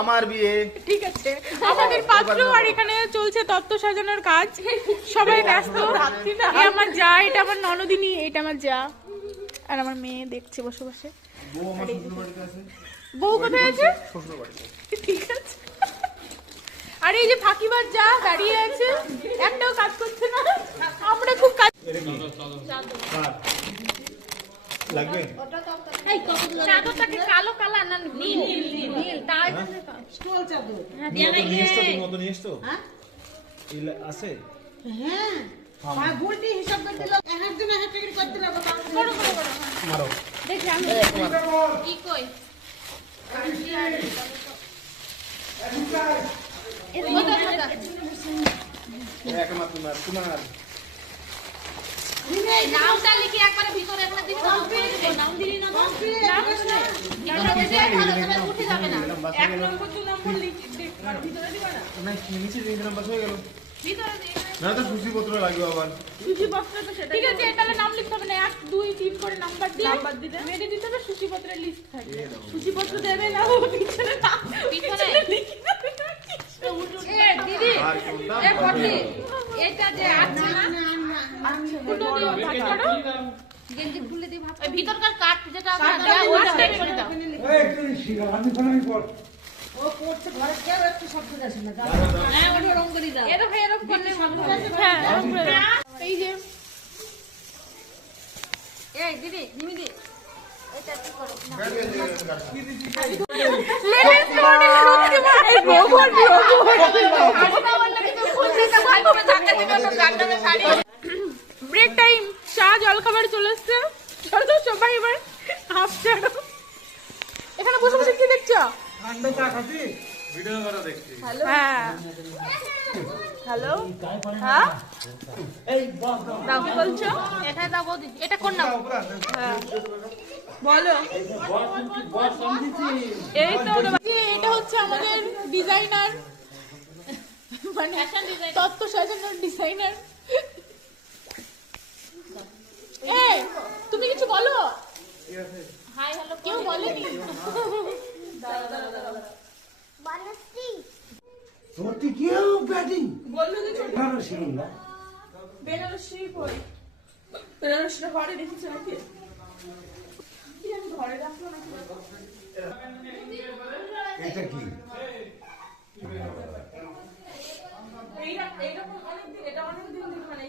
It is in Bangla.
আমার বিয়ে ঠিক আছে। আমাদের পাত্র আর এখানে চলছে তত্ত্ব সাজানোর কাজ, সবাই ব্যস্ত। আমার যা, এটা আমার ননদিনী, এটা আমার যা, আর আমার মেয়ে দেখছে বসে বসে। বউ কোথায় আছে? ঠিক আছে। আর এই যে ফাঁকিবার যা দাঁড়িয়ে আছে, একটাও কাজ করছে না। আমরা খুব কাজ লাগবে। চাদরটাকে কালো কালার না নীল নীল তাই স্টোল চাদর। নিয়ে এসছো? হ্যাঁ আছে। হ্যাঁ আর গুলটি হিসাব করে দিল, একজন এক টাকা করে দিল। বড় বড় বড় মারো। দেখি আমি কি কই তোমার নামটা লিখে একবারে ভিতরে একটা দিন নাম দিলি না নাম উঠে যাবে না। এক নম্বর দু নম্বর লিখে ভিতরে দিবা না? না নিচে তিন নাম্বার হয়ে গেল। ভিতরে দিই না তো সূচিপত্র লাগবে আবার। সূচিপত্র তো সেটা ঠিক আছে। তাহলে নাম লিখতে হবে না, 1 2 3 করে নাম্বার দিয়ে নাম্বার দিতে মেরে দিতে হবে। সূচিপত্রের লিস্ট থাকবে, সূচিপত্র দেবে না পিছনে না পিছনে লিখে এ দিদি এ বটি এটা যে আছে না ফুটো দিও ভাগ করো, গেঞ্জি খুলে দিও ভাগ। ওই ভিতরকার কাট যেটা আমরা দেয়া ওটা বের করে দাও। এই একটু শিখা আমি ফোন কর। ও পড়ছে ঘরে কেউ একটু শব্দ আসে না। হ্যাঁ ওটা রং করে দাও। এরকম এরকম করলে ভালো হবে। হ্যাঁ রং করে দাও। এই যে এই দিদি নিমিদি এটা কি করো না লেলেন্স মডেল সত্যি ভাই ভগবান ব্রেক টাইম, চা জল খাবার চলে এসছে। চলো সবাই এবার হাফ ছাড়ো। এখানে বসে বসে কি দেখছো? ঠান্ডা চা খাচ্ছি। ভিডিও করা দেখছি। হ্যাঁ হ্যালো হ্যাঁ এই বস দাও। দাও কি বলছো? এটা দাও বৌদি, এটা কোন নাও? হ্যাঁ বলো। বস দিচ্ছি। এই তো এটা হচ্ছে আমাদের ডিজাইনার, মানে তত্ত্ব সাজানোর ডিজাইনার। এই তুমি কিছু বলো। হাই হ্যালো কেউ বলেনি। সত্যি কেউ ব্যাটিং বললো যে ছোট বেনারসি না। বেনারসি পরে বেনারসিটা ঘরে রেখেছে নাকি? আমি ঘরে রাখলো নাকি? এটা কি? এইরকম অনেকদিন, এটা অনেকদিন মানে